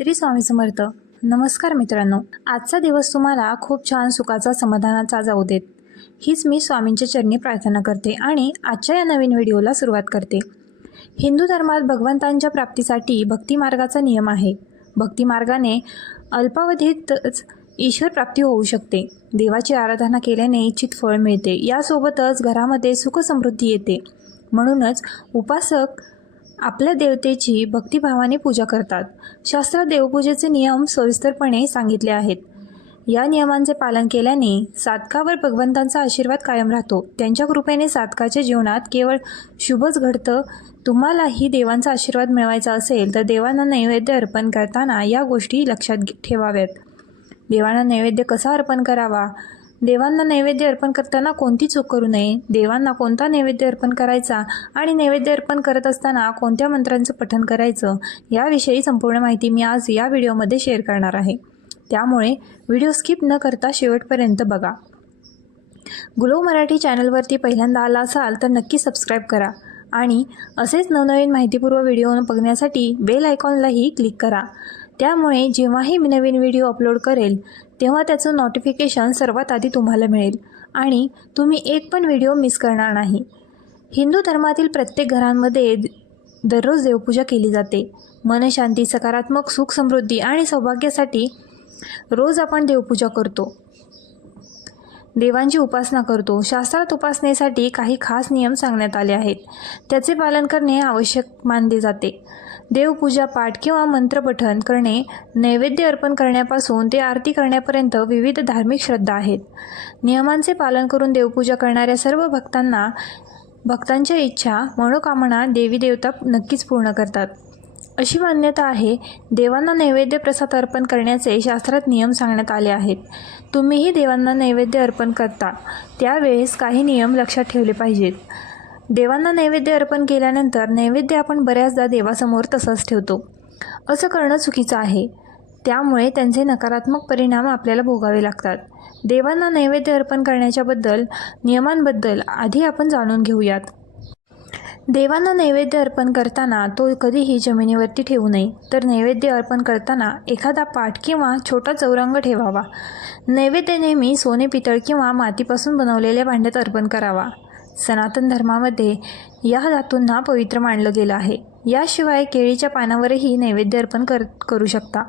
श्री स्वामी समर्थ. नमस्कार मित्रांनो. आजचा दिवस तुम्हाला खूप छान सुखाचा समाधानाचा जाऊ देत. हीच मी स्वामींच्या चरणी प्रार्थना करते आणि आजच्या या नवीन व्हिडिओला सुरुवात करते. हिंदू धर्मात भगवंतांच्या प्राप्तीसाठी भक्ती मार्गाचा नियम आहे. भक्ती मार्गाने अल्पावधीतच ईश्वर प्राप्ती होऊ शकते. देवाची आराधना केल्याने इच्छित फळ मिळते. यासोबतच घरामध्ये सुख समृद्धी येते. म्हणूनच उपासक आपल्या देवतेची भक्तिभावाने पूजा करतात. शास्त्रात देवपूजेचे नियम सविस्तरपणे सांगितले आहेत. या नियमांचे पालन केल्याने साधकावर भगवंतांचा आशीर्वाद कायम राहतो. त्यांच्या कृपेने साधकाच्या जीवनात केवळ शुभच घडतं. तुम्हालाही देवांचा आशीर्वाद मिळवायचा असेल तर देवांना नैवेद्य अर्पण करताना या गोष्टी लक्षात ठेवाव्यात. देवांना नैवेद्य कसा अर्पण करावा? देवांना नैवेद्य अर्पण करताना कोणती चूक करू नये? देवांना कोणता नैवेद्य अर्पण करायचा? आणि नैवेद्य अर्पण करत असताना कोणत्या मंत्रांचं पठन करायचं? याविषयी संपूर्ण माहिती मी आज या व्हिडिओमध्ये शेअर करणार आहे. त्यामुळे व्हिडिओ स्किप न करता शेवटपर्यंत बघा. ग्लो मराठी चॅनलवरती पहिल्यांदा आला असाल तर नक्की सबस्क्राईब करा. आणि असेच नवनवीन माहितीपूर्व व्हिडिओ बघण्यासाठी बेल आयकॉनलाही क्लिक करा. त्यामुळे जेव्हाही मी नवीन व्हिडिओ अपलोड करेल तेव्हा त्याचं नोटिफिकेशन सर्वात आधी तुम्हाला मिळेल. आणि तुम्ही एक पण व्हिडिओ मिस करणार नाही. हिंदू धर्मातील प्रत्येक घरांमध्ये दररोज देवपूजा केली जाते. मनशांती सकारात्मक सुख समृद्धी आणि सौभाग्यासाठी रोज आपण देवपूजा करतो. देवांची उपासना करतो. शास्त्रात उपासनेसाठी काही खास नियम सांगण्यात आले आहेत. त्याचे पालन करणे आवश्यक मानले जाते. देवपूजा पाठ किंवा मंत्रपठन करणे नैवेद्य अर्पण करण्यापासून ते आरती करण्यापर्यंत विविध धार्मिक श्रद्धा आहेत. नियमांचे पालन करून देवपूजा करणाऱ्या सर्व भक्तांना भक्तांच्या इच्छा मनोकामना देवी देवता नक्कीच पूर्ण करतात. अशी मान्यता आहे देवांना नैवेद्य प्रसाद अर्पण करण्याचे शास्त्रात नियम सांगण्यात आले आहेत. तुम्हीही देवांना नैवेद्य अर्पण करता त्यावेळेस काही नियम लक्षात ठेवले पाहिजेत. देवांना नैवेद्य अर्पण केल्यानंतर नैवेद्य आपण बऱ्याचदा देवासमोर तसंच ठेवतो. असं करणं चुकीचं आहे. त्यामुळे त्यांचे नकारात्मक परिणाम आपल्याला भोगावे लागतात. देवांना नैवेद्य अर्पण करण्याच्याबद्दल नियमांबद्दल आधी आपण जाणून घेऊयात. देवांना नैवेद्य अर्पण करताना तो कधीही जमिनीवरती ठेवू नये. तर नैवेद्य अर्पण करताना एखादा पाट किंवा छोटा चौरंग ठेवावा. नैवेद्य नेहमी सोने पितळ किंवा मातीपासून बनवलेल्या भांड्यात अर्पण करावा. सनातन धर्मामध्ये या धातूंना पवित्र मानलं गेलं आहे. याशिवाय केळीच्या पानावरही नैवेद्य अर्पण कर करू शकता.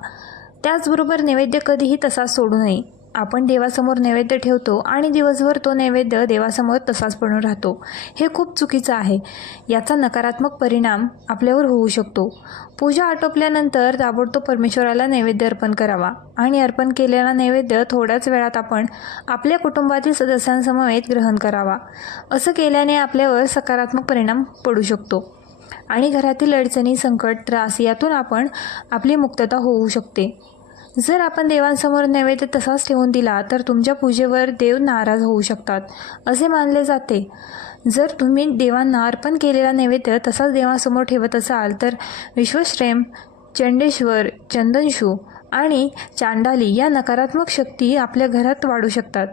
त्याचबरोबर नैवेद्य कधीही तसाच सोडू नये. आपण देवासमोर नैवेद्य ठेवतो आणि दिवसभर तो नैवेद्य देवासमोर तसाच पडून राहतो. हे खूप चुकीचं आहे. याचा नकारात्मक परिणाम आपल्यावर होऊ शकतो. पूजा आटोपल्यानंतर ताबडतोब परमेश्वराला नैवेद्य अर्पण करावा आणि अर्पण केलेला नैवेद्य थोड्याच वेळात आपण आपल्या कुटुंबातील सदस्यांसमवेत ग्रहण करावा. असं केल्याने आपल्यावर सकारात्मक परिणाम पडू शकतो. आणि घरातील अडचणी संकट त्रास यातून आपण आपली मुक्तता होऊ शकते. जर आपण देवांसमोर नैवेद्य तसाच ठेवून दिला तर तुमच्या पूजेवर देव नाराज होऊ शकतात असे मानले जाते. जर तुम्ही देवांना अर्पण केलेला नैवेद्य तसाच देवासमोर ठेवत असाल तर विश्वश्रेम चंडेश्वर चंदनशू आणि चांडाली या नकारात्मक शक्ती आपल्या घरात वाढू शकतात.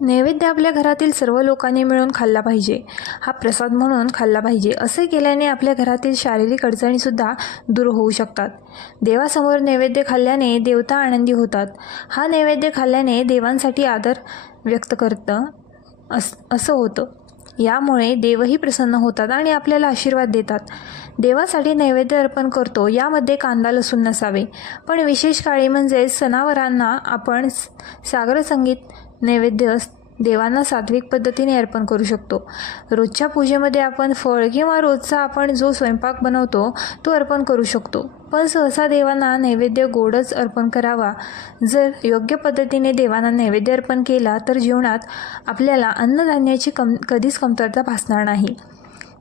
नैवेद्य आपल्या घरातील सर्व लोकांनी मिळून खाल्ला पाहिजे. हा प्रसाद म्हणून खाल्ला पाहिजे. असे केल्याने आपल्या घरातील शारीरिक अडचणीसुद्धा दूर होऊ शकतात. देवासमोर नैवेद्य खाल्ल्याने देवता आनंदी होतात. हा नैवेद्य खाल्ल्याने देवांसाठी आदर व्यक्त करतं अस असं होतं. यामुळे देवही प्रसन्न होतात आणि आपल्याला आशीर्वाद देतात. देवासाठी नैवेद्य अर्पण करतो यामध्ये कांदा लसूण नसावे. पण विशेष काळी म्हणजे सणावरांना आपण सागर संगीत नैवेद्य देवांना सात्विक पद्धतीने अर्पण करू शकतो. रोजच्या पूजेमध्ये आपण फळ किंवा रोजचा आपण जो स्वयंपाक बनवतो तो अर्पण करू शकतो. पण सहसा देवांना नैवेद्य गोडच अर्पण करावा. जर योग्य पद्धतीने देवांना नैवेद्य अर्पण केला तर जीवनात आपल्याला अन्नधान्याची कम कधीच कमतरता भासणार नाही.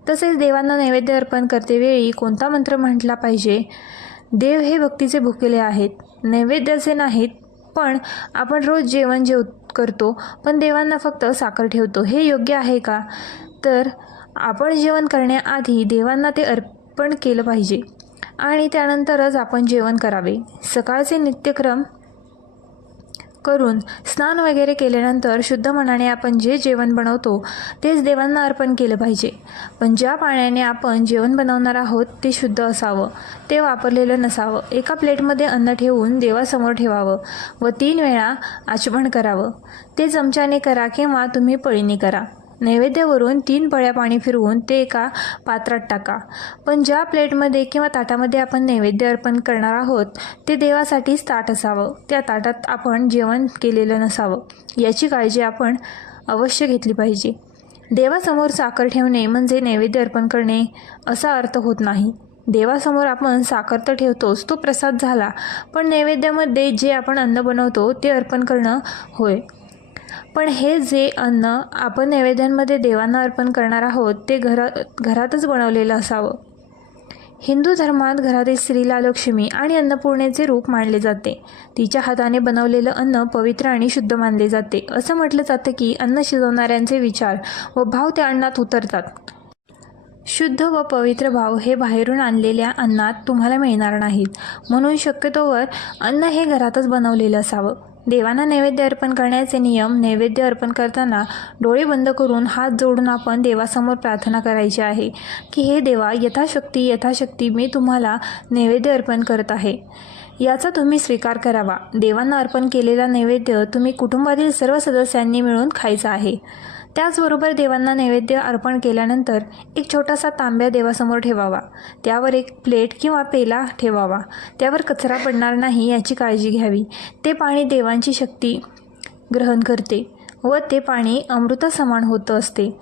तसेच देवांना नैवेद्य अर्पण करतेवेळी कोणता मंत्र म्हटला पाहिजे? देव हे भक्तीचे भुकेले आहेत. नैवेद्याचे नाहीत पण आपण रोज जेवण जेव करतो पण देवांना फक्त साखर ठेवतो. हे योग्य आहे का? तर आपण जेवण करण्याआधी देवांना ते अर्पण केलं पाहिजे. आणि त्यानंतरच आपण जेवण करावे. सकाळचे नित्यक्रम करून स्नान वगैरे केल्यानंतर शुद्ध मनाने आपण जे जेवण बनवतो तेच देवांना अर्पण केलं पाहिजे. पण ज्या पाण्याने आपण जेवण बनवणार आहोत ते शुद्ध असावं. ते वापरलेलं नसावं. एका प्लेटमध्ये अन्न ठेवून देवासमोर ठेवावं व तीन वेळा आचमन करावं. ते चमच्याने करा किंवा तुम्ही पळीने करा. नैवेद्यावरून तीन पळ्या पाणी फिरवून ते एका पात्रात टाका. पण ज्या प्लेटमध्ये किंवा ताटामध्ये आपण नैवेद्य अर्पण करणार आहोत ते देवासाठीच ताट असावं. त्या ताटात आपण जेवण केलेलं नसावं. याची काळजी आपण अवश्य घेतली पाहिजे. देवासमोर साखर ठेवणे म्हणजे नैवेद्य अर्पण करणे असा अर्थ होत नाही. देवासमोर आपण साखर तर ठेवतोच तो प्रसाद झाला. पण नैवेद्यामध्ये जे आपण अन्न बनवतो ते अर्पण करणं होय. पण हे जे अन्न आपण नैवेद्यांमध्ये देवांना अर्पण करणार आहोत ते घरा घरातच बनवलेलं असावं. हिंदू धर्मात घरातील स्त्रीला लक्ष्मी आणि अन्नपूर्णेचे रूप मानले जाते. तिच्या हाताने बनवलेलं अन्न पवित्र आणि शुद्ध मानले जाते. असं म्हटलं जातं की अन्न शिजवणाऱ्यांचे विचार व भाव त्या अन्नात उतरतात. शुद्ध व पवित्र भाव हे बाहेरून आणलेल्या अन्नात तुम्हाला मिळणार नाहीत. म्हणून शक्यतोवर अन्न हे घरातच बनवलेलं असावं. देवांना नैवेद्य अर्पण करण्याचे नियम नैवेद्य अर्पण करताना डोळे बंद करून हात जोडून आपण देवासमोर प्रार्थना करायची आहे की हे देवा यथाशक्ती यथाशक्ती मी तुम्हाला नैवेद्य अर्पण करत आहे. याचा तुम्ही स्वीकार करावा. देवांना अर्पण केलेला नैवेद्य तुम्ही कुटुंबातील सर्व सदस्यांनी मिळून खायचा आहे. त्याचबरोबर देवांना नैवेद्य अर्पण केल्यानंतर एक छोटासा तांब्या देवासमोर ठेवावा. त्यावर एक प्लेट किंवा पेला ठेवावा. त्यावर कचरा पडणार नाही याची काळजी घ्यावी. ते पाणी देवांची शक्ती ग्रहण करते व ते पाणी अमृतासमान होतं असते.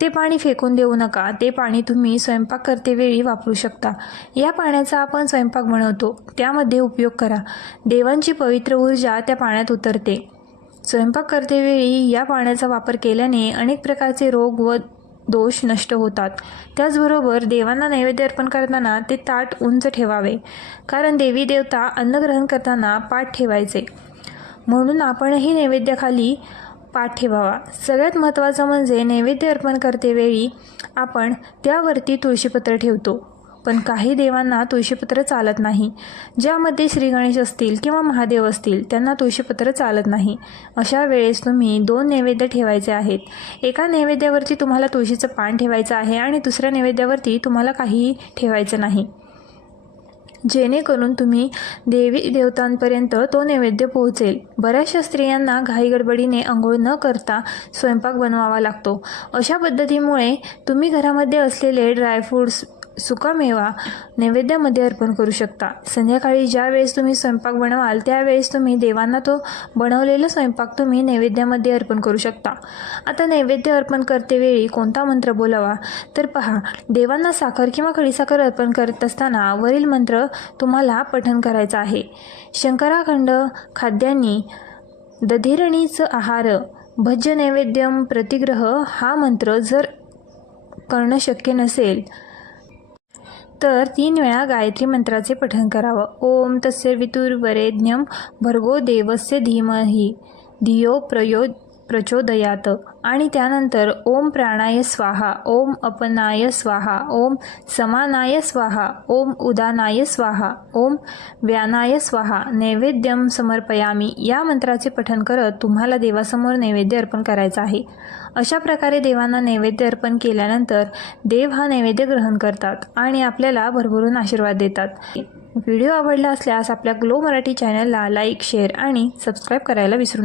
ते पाणी फेकून देऊ नका. ते पाणी तुम्ही स्वयंपाक करतेवेळी वापरू शकता. या पाण्याचा आपण स्वयंपाक बनवतो. त्यामध्ये उपयोग करा. देवांची पवित्र ऊर्जा त्या पाण्यात उतरते. स्वयंपाक करतेवेळी या पाण्याचा वापर केल्याने अनेक प्रकारचे रोग व दोष नष्ट होतात. त्याचबरोबर देवांना नैवेद्य अर्पण करताना ते ताट उंच ठेवावे कारण देवी देवता अन्नग्रहण करताना पाठ ठेवायचे. म्हणून आपणही नैवेद्याखाली पाठ ठेवावा. सगळ्यात महत्त्वाचं म्हणजे नैवेद्य अर्पण करतेवेळी आपण त्यावरती तुळशीपत्र ठेवतो. पण काही देवांना तुळशीपत्र चालत नाही. ज्यामध्ये श्री गणेश असतील किंवा महादेव असतील त्यांना तुळशीपत्र चालत नाही. अशा वेळेस तुम्ही दोन नैवेद्य ठेवायचे आहेत. एका नैवेद्यावरती तुम्हाला तुळशीचं पान ठेवायचं आहे आणि दुसऱ्या नैवेद्यावरती तुम्हाला काहीही ठेवायचं नाही. जेणेकरून तुम्ही देवी देवतांपर्यंत तो नैवेद्य पोहोचेल. बऱ्याचशा स्त्रियांना घाई गडबडीने आंघोळ न करता स्वयंपाक बनवावा लागतो. अशा पद्धतीमुळे तुम्ही घरामध्ये असलेले ड्रायफ्रूट्स सुकामेवा नैवेद्यामध्ये अर्पण करू शकता. संध्याकाळी ज्या वेळेस तुम्ही स्वयंपाक बनवाल त्यावेळेस तुम्ही देवांना तो बनवलेला स्वयंपाक तुम्ही नैवेद्यामध्ये अर्पण करू शकता. आता नैवेद्य अर्पण करतेवेळी कोणता मंत्र बोलावा? तर पहा देवांना साखर किंवा खडीसाखर अर्पण करत असताना वरील मंत्र तुम्हाला पठण करायचा आहे. शंकराखंड खाद्यांनी दधिरणीचं आहार भज्य नैवेद्यम प्रतिग्रह हा मंत्र जर करणं शक्य नसेल तर तीन वेळा गायत्री मंत्राचे पठण करावं. ओम तस्य वितुर्वरेज्ञम भर्गो देवस्य धीमही. धियो प्रयो प्रचोदयात. आणि त्यानंतर ओम प्राणाय स्वाहा ओम अपनाय स्वाहा ओम समानाय स्वाहा ओम उदानाय स्वाहा ओम व्यानाय स्वाहा नैवेद्यम समर्पयामी. या मंत्राचे पठन करत तुम्हाला देवासमोर नैवेद्य अर्पण करायचा आहे. अशा प्रकारे देवांना नैवेद्य अर्पण केल्यानंतर देव हा नैवेद्य ग्रहण करतात आणि आपल्याला भरभरून आशीर्वाद देतात. व्हिडिओ आवडला असल्यास आपल्या ग्लो मराठी चॅनलला लाईक शेअर आणि सबस्क्राईब करायला विसरू